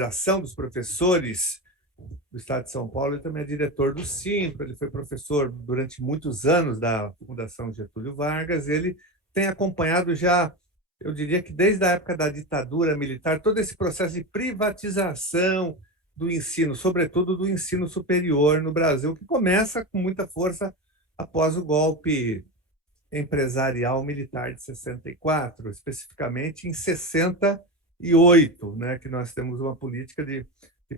Federação dos Professores do Estado de São Paulo, ele também é diretor do SIMPRA, ele foi professor durante muitos anos da Fundação Getúlio Vargas, ele tem acompanhado já, eu diria que desde a época da ditadura militar, todo esse processo de privatização do ensino, sobretudo do ensino superior no Brasil, que começa com muita força após o golpe empresarial militar de 64, especificamente em 68, né, que nós temos uma política de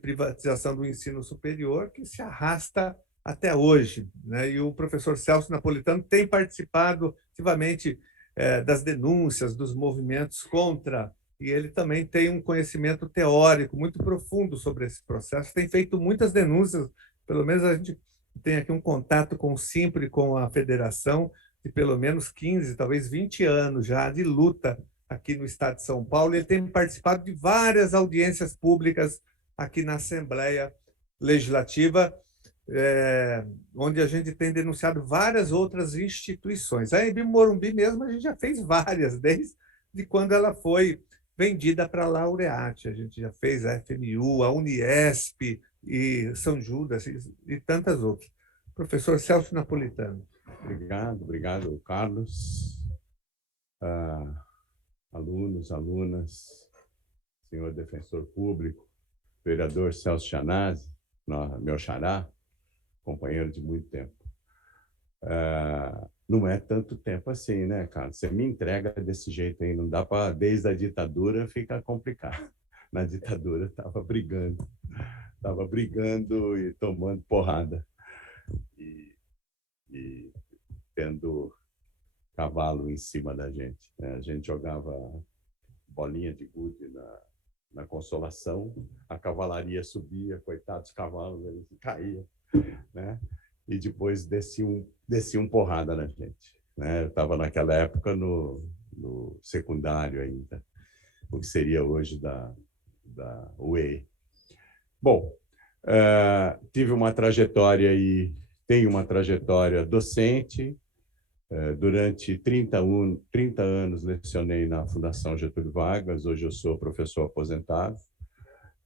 privatização do ensino superior que se arrasta até hoje, né? E o professor Celso Napolitano tem participado ativamente das denúncias, dos movimentos contra, e ele também tem um conhecimento teórico muito profundo sobre esse processo, tem feito muitas denúncias, pelo menos a gente tem aqui um contato com o SIMPRE, com a federação, de pelo menos 15, talvez 20 anos já de luta aqui no estado de São Paulo. Ele tem participado de várias audiências públicas aqui na Assembleia Legislativa, onde a gente tem denunciado várias outras instituições. A Embi Morumbi mesmo, a gente já fez várias, desde quando ela foi vendida para a Laureate. A gente já fez a FMU, a Uniesp, e São Judas, e tantas outras. Professor Celso Napolitano. Obrigado, Carlos. Alunos, alunas, senhor defensor público, vereador Celso Chanazzi, meu xará, companheiro de muito tempo. Não é tanto tempo assim, né, Carlos? Você me entrega desse jeito aí, não dá para, desde a ditadura fica complicado. Na ditadura estava brigando e tomando porrada. E tendo cavalo em cima da gente, né? A gente jogava bolinha de gude na Consolação, a cavalaria subia, coitados cavalos, eles caíam, né? E depois desciam porrada na gente, né? Eu estava naquela época no secundário ainda, o que seria hoje da UE. Bom, tive uma trajetória aí, tenho uma trajetória docente. Durante 30 anos lecionei na Fundação Getúlio Vargas, hoje eu sou professor aposentado,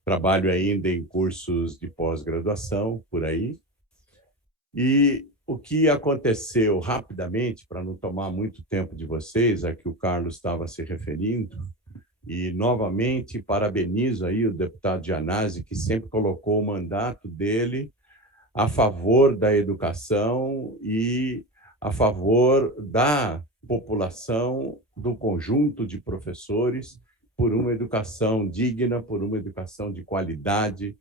trabalho ainda em cursos de pós-graduação, por aí. E o que aconteceu rapidamente, para não tomar muito tempo de vocês, a que o Carlos estava se referindo, e novamente parabenizo aí o deputado Gianazzi, que sempre colocou o mandato dele a favor da educação e a favor da população, do conjunto de professores, por uma educação digna, por uma educação de qualidade,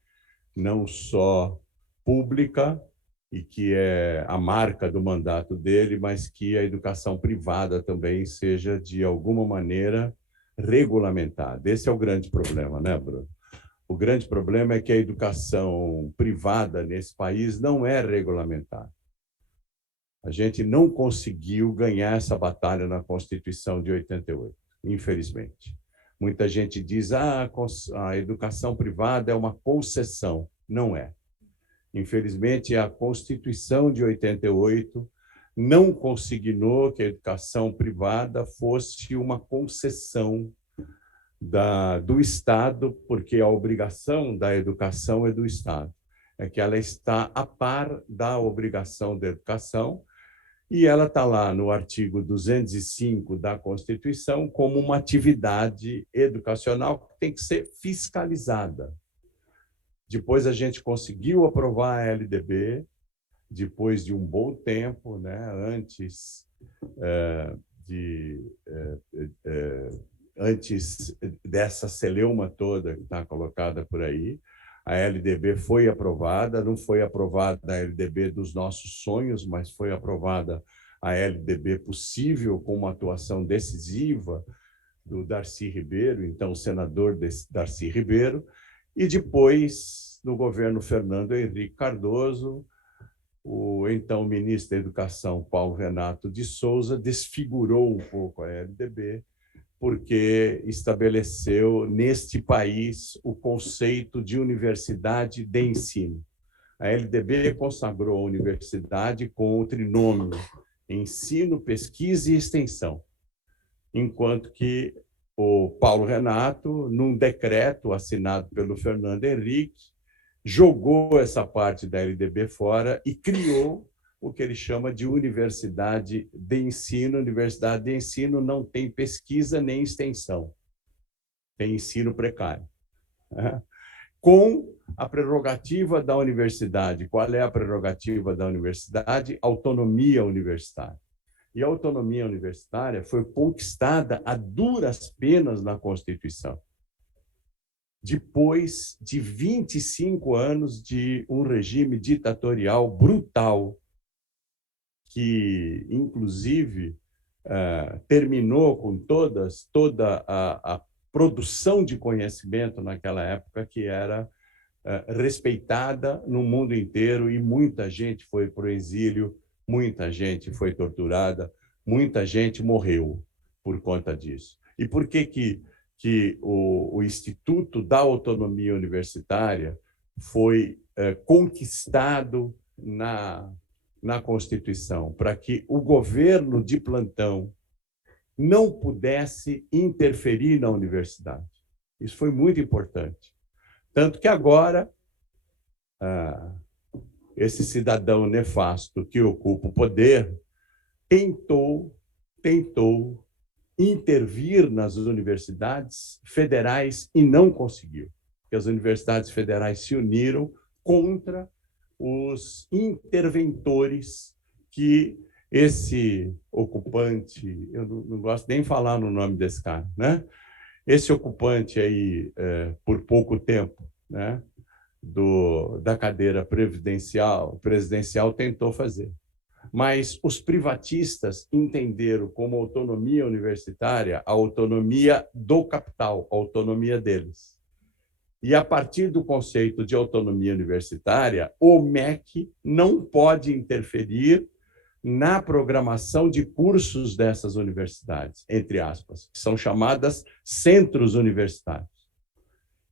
não só pública, e que é a marca do mandato dele, mas que a educação privada também seja, de alguma maneira, regulamentada. Esse é o grande problema, né, Bruno? O grande problema é que a educação privada nesse país não é regulamentada. A gente não conseguiu ganhar essa batalha na Constituição de 88, infelizmente. Muita gente diz que a educação privada é uma concessão. Não é. Infelizmente, a Constituição de 88 não consignou que a educação privada fosse uma concessão do Estado, porque a obrigação da educação é do Estado. É que ela está a par da obrigação da educação, e ela está lá no artigo 205 da Constituição como uma atividade educacional que tem que ser fiscalizada. Depois a gente conseguiu aprovar a LDB, depois de um bom tempo, né, antes dessa celeuma toda que está colocada por aí. A LDB foi aprovada, não foi aprovada a LDB dos nossos sonhos, mas foi aprovada a LDB possível, com uma atuação decisiva do Darcy Ribeiro, então senador Darcy Ribeiro, e depois, no governo Fernando Henrique Cardoso, o então ministro da Educação, Paulo Renato de Souza, desfigurou um pouco a LDB, porque estabeleceu neste país o conceito de universidade de ensino. A LDB consagrou a universidade com o trinômio ensino, pesquisa e extensão, enquanto que o Paulo Renato, num decreto assinado pelo Fernando Henrique, jogou essa parte da LDB fora e criou o que ele chama de universidade de ensino. Universidade de ensino não tem pesquisa nem extensão, tem ensino precário. Com a prerrogativa da universidade. Qual é a prerrogativa da universidade? Autonomia universitária. E a autonomia universitária foi conquistada a duras penas na Constituição, depois de 25 anos de um regime ditatorial brutal, que, inclusive, terminou com toda a produção de conhecimento naquela época, que era respeitada no mundo inteiro, e muita gente foi para o exílio, muita gente foi torturada, muita gente morreu por conta disso. E por que o Instituto da Autonomia Universitária foi conquistado na Constituição? Para que o governo de plantão não pudesse interferir na universidade. Isso foi muito importante. Tanto que agora, esse cidadão nefasto que ocupa o poder tentou intervir nas universidades federais e não conseguiu, porque as universidades federais se uniram contra os interventores que esse ocupante, eu não gosto nem de falar no nome desse cara, né? Esse ocupante aí, por pouco tempo, né, da cadeira presidencial tentou fazer. Mas os privatistas entenderam como autonomia universitária a autonomia do capital, a autonomia deles. E, a partir do conceito de autonomia universitária, o MEC não pode interferir na programação de cursos dessas universidades, entre aspas, que são chamadas centros universitários.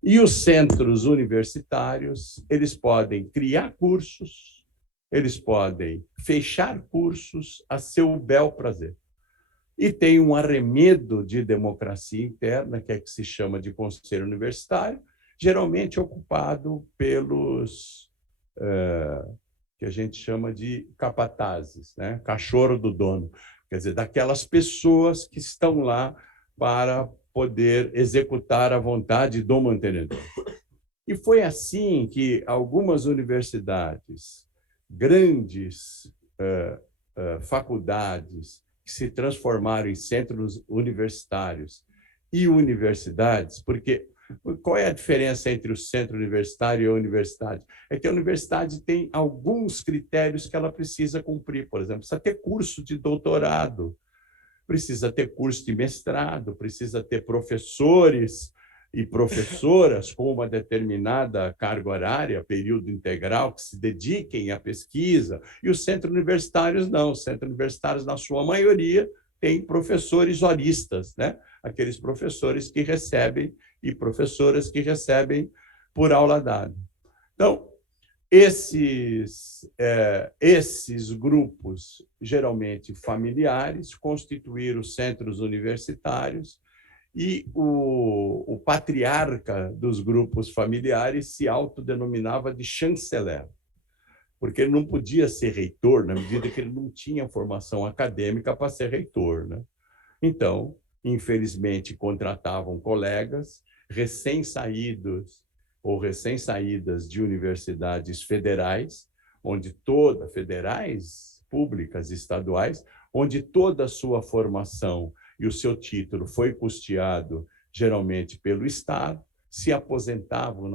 E os centros universitários, eles podem criar cursos, eles podem fechar cursos a seu bel prazer. E tem um arremedo de democracia interna, que se chama de conselho universitário, geralmente ocupado pelos que a gente chama de capatazes, né? Cachorro do dono, quer dizer, daquelas pessoas que estão lá para poder executar a vontade do mantenedor. E foi assim que algumas universidades, grandes faculdades, que se transformaram em centros universitários e universidades, porque qual é a diferença entre o centro universitário e a universidade? É que a universidade tem alguns critérios que ela precisa cumprir. Por exemplo, precisa ter curso de doutorado, precisa ter curso de mestrado, precisa ter professores e professoras com uma determinada carga horária, período integral, que se dediquem à pesquisa. E os centros universitários não. Os centros universitários, na sua maioria, têm professores horistas, né? Aqueles professores que recebem e professoras que recebem por aula dada. Então, esses grupos, geralmente familiares, constituíram centros universitários, e o patriarca dos grupos familiares se autodenominava de chanceler, porque ele não podia ser reitor, na medida que ele não tinha formação acadêmica para ser reitor, né? Então, infelizmente, contratavam colegas recém-saídos ou recém-saídas de universidades federais, federais, públicas, estaduais, onde toda a sua formação e o seu título foi custeado, geralmente, pelo Estado, se aposentavam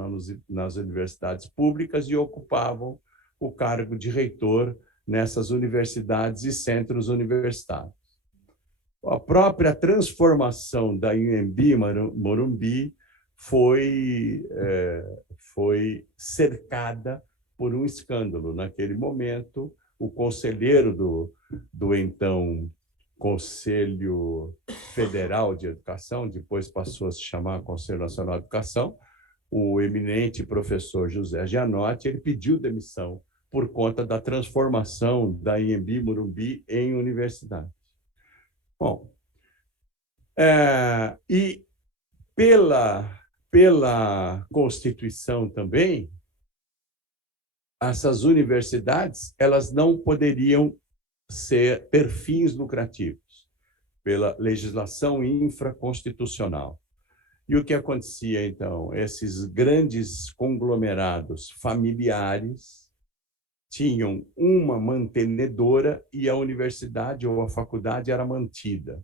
nas universidades públicas e ocupavam o cargo de reitor nessas universidades e centros universitários. A própria transformação da Anhembi Morumbi foi cercada por um escândalo. Naquele momento, o conselheiro do então Conselho Federal de Educação, depois passou a se chamar Conselho Nacional de Educação, o eminente professor José Gianotti, ele pediu demissão por conta da transformação da Anhembi Morumbi em universidade. Bom, e Pela Constituição também, essas universidades elas não poderiam ter fins lucrativos, pela legislação infraconstitucional. E o que acontecia, então? Esses grandes conglomerados familiares tinham uma mantenedora e a universidade ou a faculdade era mantida.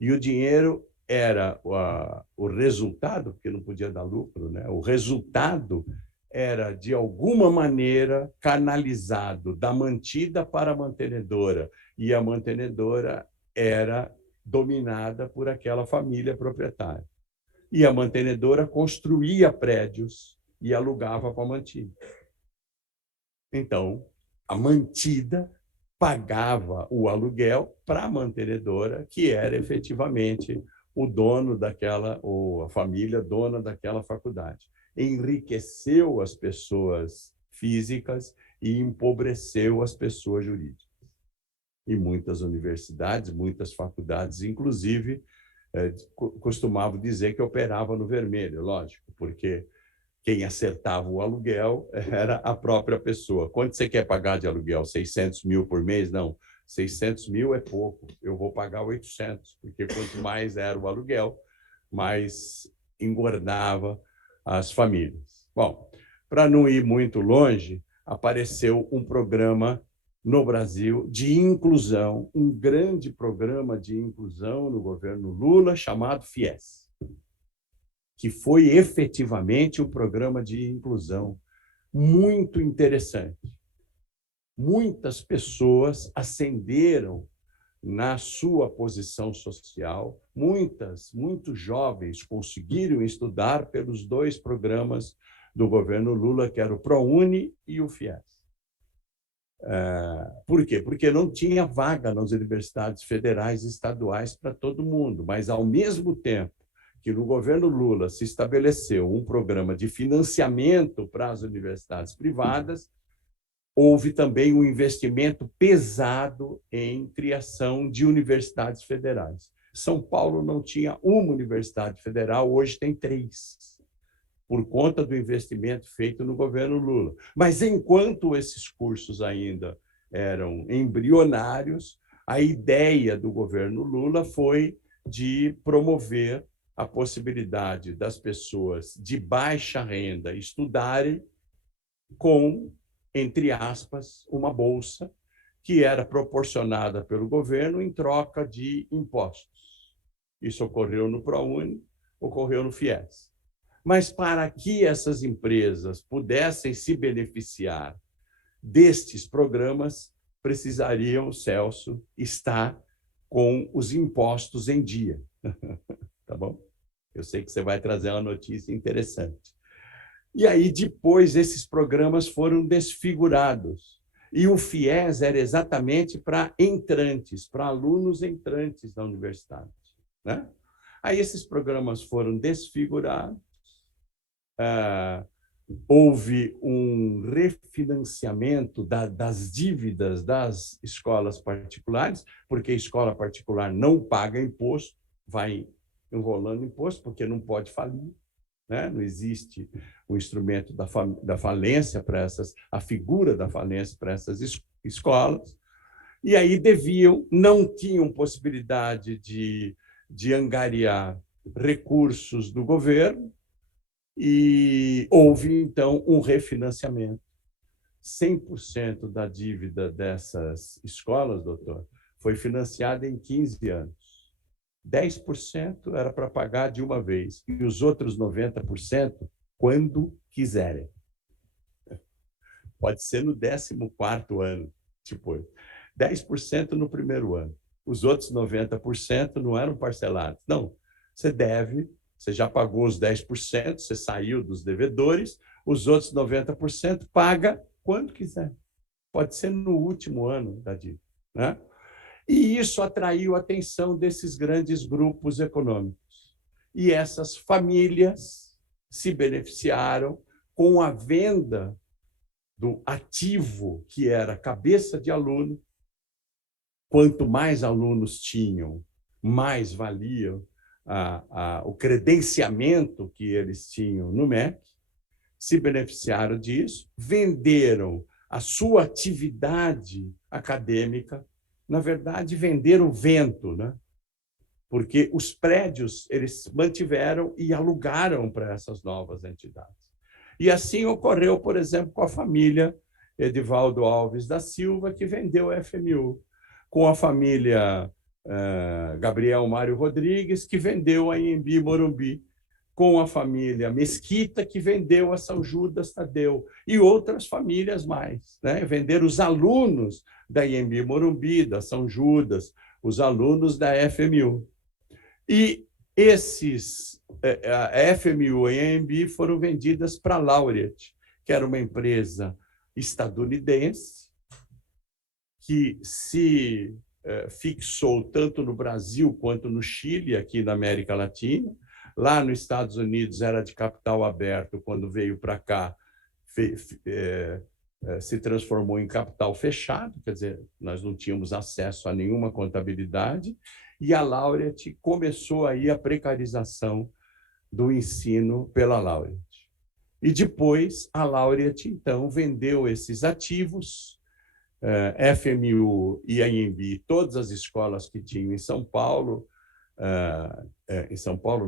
E o dinheiro era o resultado, porque não podia dar lucro, né? O resultado era, de alguma maneira, canalizado da mantida para a mantenedora. E a mantenedora era dominada por aquela família proprietária. E a mantenedora construía prédios e alugava para a mantida. Então, a mantida pagava o aluguel para a mantenedora, que era efetivamente o dono daquela, ou a família dona daquela faculdade. Enriqueceu as pessoas físicas e empobreceu as pessoas jurídicas. E muitas universidades, muitas faculdades, inclusive, costumavam dizer que operava no vermelho, lógico, porque quem acertava o aluguel era a própria pessoa. Quanto você quer pagar de aluguel? 600 mil por mês? Não, 600 mil é pouco, eu vou pagar 800, porque quanto mais era o aluguel, mais engordava as famílias. Bom, para não ir muito longe, apareceu um programa no Brasil de inclusão, um grande programa de inclusão no governo Lula, chamado FIES, que foi efetivamente um programa de inclusão muito interessante. Muitas pessoas ascenderam na sua posição social, muitos jovens conseguiram estudar pelos dois programas do governo Lula, que era o ProUni e o FIES. Por quê? Porque não tinha vaga nas universidades federais e estaduais para todo mundo, mas, ao mesmo tempo que no governo Lula se estabeleceu um programa de financiamento para as universidades privadas, houve também um investimento pesado em criação de universidades federais. São Paulo não tinha uma universidade federal, hoje tem 3, por conta do investimento feito no governo Lula. Mas, enquanto esses cursos ainda eram embrionários, a ideia do governo Lula foi de promover a possibilidade das pessoas de baixa renda estudarem com, entre aspas, uma bolsa que era proporcionada pelo governo em troca de impostos. Isso ocorreu no ProUni, ocorreu no FIES. Mas, para que essas empresas pudessem se beneficiar destes programas, precisariam, Celso, estar com os impostos em dia. Tá bom? Eu sei que você vai trazer uma notícia interessante. E aí, depois, esses programas foram desfigurados. E o FIES era exatamente para entrantes, para alunos entrantes da universidade, né? Aí esses programas foram desfigurados, houve um refinanciamento das dívidas das escolas particulares, porque a escola particular não paga imposto, vai enrolando imposto, porque não pode falir, né? Não existe o instrumento da falência para essas, a figura da falência para essas escolas, e aí não tinham possibilidade de angariar recursos do governo, e houve, então, um refinanciamento. 100% da dívida dessas escolas, doutor, foi financiada em 15 anos. 10% era para pagar de uma vez, e os outros 90% quando quiserem. Pode ser no 14º ano, depois. 10% no primeiro ano. Os outros 90% não eram parcelados. Não, você deve, você já pagou os 10%, você saiu dos devedores, os outros 90% paga quando quiser. Pode ser no último ano da dívida, né? E isso atraiu a atenção desses grandes grupos econômicos. E essas famílias se beneficiaram com a venda do ativo, que era cabeça de aluno. Quanto mais alunos tinham, mais valiam o credenciamento que eles tinham no MEC, se beneficiaram disso, venderam a sua atividade acadêmica, na verdade, venderam vento, né? Porque os prédios eles mantiveram e alugaram para essas novas entidades. E assim ocorreu, por exemplo, com a família Edivaldo Alves da Silva, que vendeu a FMU, com a família Gabriel Mário Rodrigues, que vendeu a Anhembi Morumbi, com a família Mesquita, que vendeu a São Judas Tadeu, e outras famílias mais, né? Venderam os alunos da Anhembi Morumbi, da São Judas, os alunos da FMU. E a FMU e a Anhembi foram vendidas para a Laureate, que era uma empresa estadunidense que se fixou tanto no Brasil quanto no Chile, aqui na América Latina. Lá nos Estados Unidos era de capital aberto, quando veio para cá se transformou em capital fechado, quer dizer, nós não tínhamos acesso a nenhuma contabilidade, e a Laureate começou aí a precarização do ensino pela Laureate. E depois a Laureate, então, vendeu esses ativos, FMU e Anhembi, todas as escolas que tinham em São Paulo,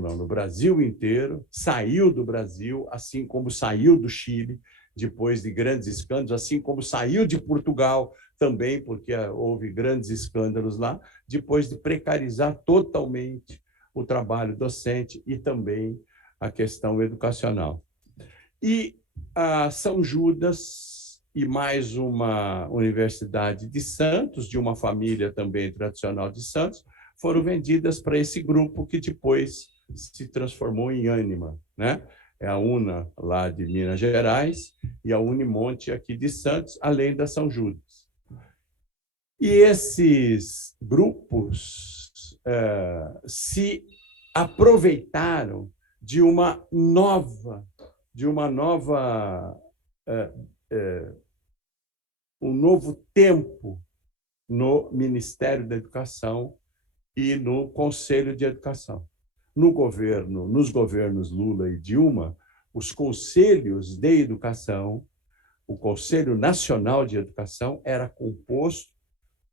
não, no Brasil inteiro, saiu do Brasil, assim como saiu do Chile, depois de grandes escândalos, assim como saiu de Portugal também, porque houve grandes escândalos lá, depois de precarizar totalmente o trabalho docente e também a questão educacional. E a São Judas e mais uma universidade de Santos, de uma família também tradicional de Santos, foram vendidas para esse grupo que depois se transformou em Ânima, né? É a UNA, lá de Minas Gerais, e a Unimonte, aqui de Santos, além da São Judas. E esses grupos se aproveitaram de um novo tempo no Ministério da Educação e no Conselho de Educação. Nos governos Lula e Dilma, os conselhos de educação, o Conselho Nacional de Educação era composto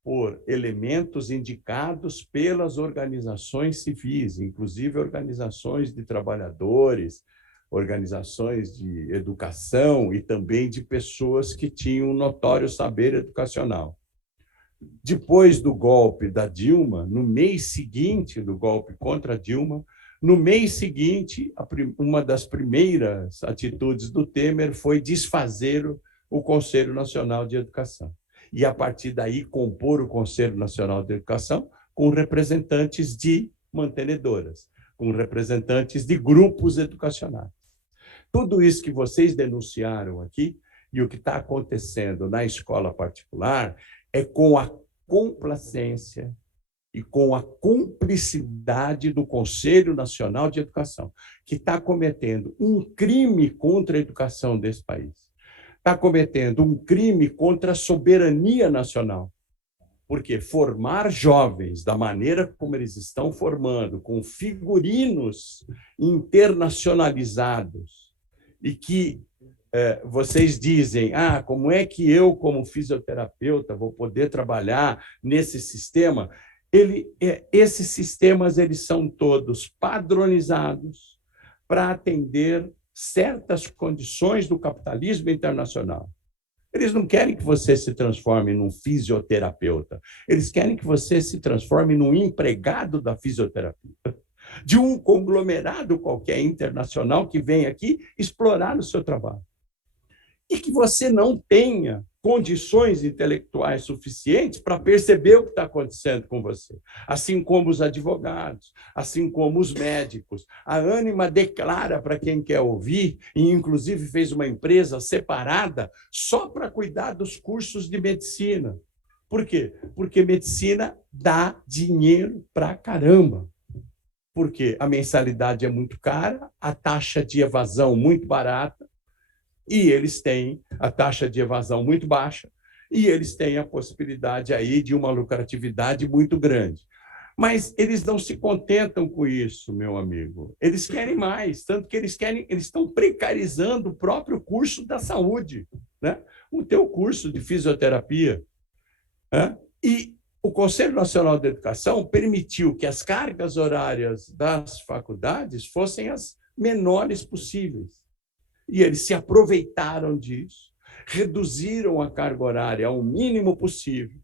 por elementos indicados pelas organizações civis, inclusive organizações de trabalhadores, organizações de educação e também de pessoas que tinham um notório saber educacional. Depois do golpe da Dilma, no mês seguinte do golpe contra a Dilma, no mês seguinte, uma das primeiras atitudes do Temer foi desfazer o Conselho Nacional de Educação. E, a partir daí, compor o Conselho Nacional de Educação com representantes de mantenedoras, com representantes de grupos educacionais. Tudo isso que vocês denunciaram aqui e o que está acontecendo na escola particular é com a complacência e com a cumplicidade do Conselho Nacional de Educação, que está cometendo um crime contra a educação desse país. Está cometendo um crime contra a soberania nacional. Porque formar jovens da maneira como eles estão formando, com figurinos internacionalizados, e que vocês dizem, como é que eu, como fisioterapeuta, vou poder trabalhar nesse sistema? Esses sistemas eles são todos padronizados para atender certas condições do capitalismo internacional. Eles não querem que você se transforme num fisioterapeuta, eles querem que você se transforme num empregado da fisioterapia, de um conglomerado qualquer internacional que vem aqui explorar o seu trabalho. E que você não tenha condições intelectuais suficientes para perceber o que está acontecendo com você. Assim como os advogados, assim como os médicos. A Ânima declara para quem quer ouvir, e inclusive fez uma empresa separada só para cuidar dos cursos de medicina. Por quê? Porque medicina dá dinheiro para caramba. Porque a mensalidade é muito cara, a taxa de evasão muito barata, e eles têm a taxa de evasão muito baixa, e eles têm a possibilidade aí de uma lucratividade muito grande. Mas eles não se contentam com isso, meu amigo. Eles querem mais, tanto que eles estão precarizando o próprio curso da saúde, né? O teu curso de fisioterapia, né? E o Conselho Nacional de Educação permitiu que as cargas horárias das faculdades fossem as menores possíveis. E eles se aproveitaram disso, reduziram a carga horária ao mínimo possível.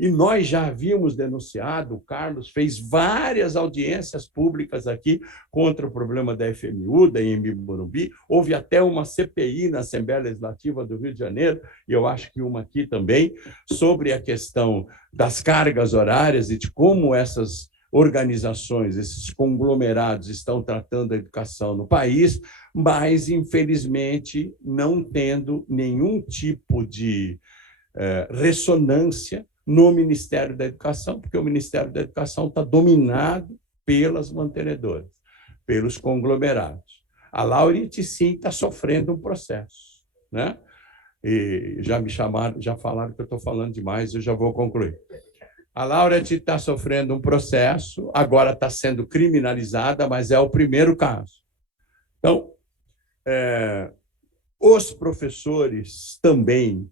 E nós já havíamos denunciado, o Carlos fez várias audiências públicas aqui contra o problema da FMU, da Anhembi Morumbi. Houve até uma CPI na Assembleia Legislativa do Rio de Janeiro, e eu acho que uma aqui também, sobre a questão das cargas horárias e de como essas organizações, esses conglomerados estão tratando a educação no país, mas, infelizmente, não tendo nenhum tipo de ressonância no Ministério da Educação, porque o Ministério da Educação está dominado pelas mantenedoras, pelos conglomerados. A Laureate, sim, está sofrendo um processo, né? E já me chamaram, já falaram que eu estou falando demais, eu já vou concluir. A Laureate está sofrendo um processo, agora está sendo criminalizada, mas é o primeiro caso. Então, os professores também,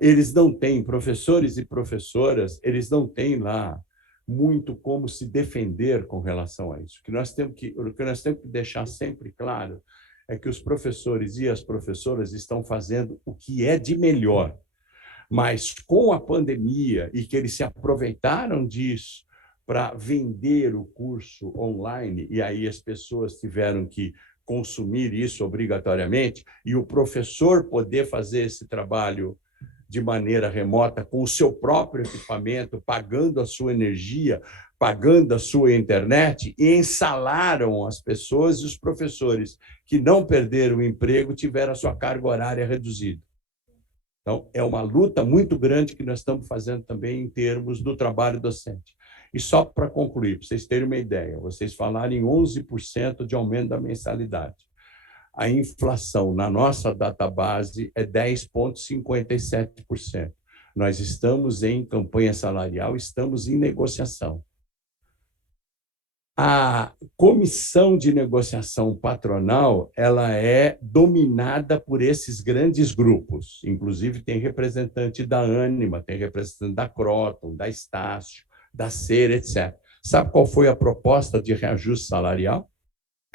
eles não têm, professores e professoras, eles não têm lá muito como se defender com relação a isso. O que nós temos que deixar sempre claro é que os professores e as professoras estão fazendo o que é de melhor, mas com a pandemia e que eles se aproveitaram disso para vender o curso online, e aí as pessoas tiveram que consumir isso obrigatoriamente, e o professor poder fazer esse trabalho de maneira remota, com o seu próprio equipamento, pagando a sua energia, pagando a sua internet, e ensalaram as pessoas, e os professores que não perderam o emprego tiveram a sua carga horária reduzida. Então, é uma luta muito grande que nós estamos fazendo também em termos do trabalho docente. E só para concluir, para vocês terem uma ideia, vocês falaram em 11% de aumento da mensalidade. A inflação na nossa database é 10,57%. Nós estamos em campanha salarial, estamos em negociação. A comissão de negociação patronal, ela é dominada por esses grandes grupos. Inclusive, tem representante da Ânima, tem representante da Croton, da Estácio, da Ser, etc. Sabe qual foi a proposta de reajuste salarial?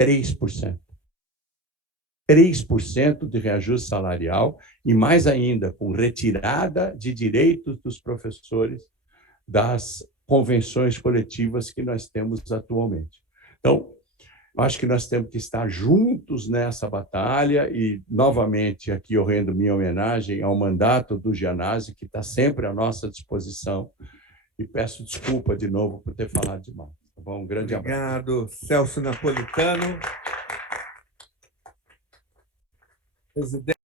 3%. 3% de reajuste salarial e, mais ainda, com retirada de direitos dos professores das convenções coletivas que nós temos atualmente. Então, acho que nós temos que estar juntos nessa batalha e, novamente, aqui eu rendo minha homenagem ao mandato do Gianazzi, que está sempre à nossa disposição, e peço desculpa de novo por ter falado demais. Tá bom? Um grande abraço. Obrigado, Celso Napolitano. Presidente.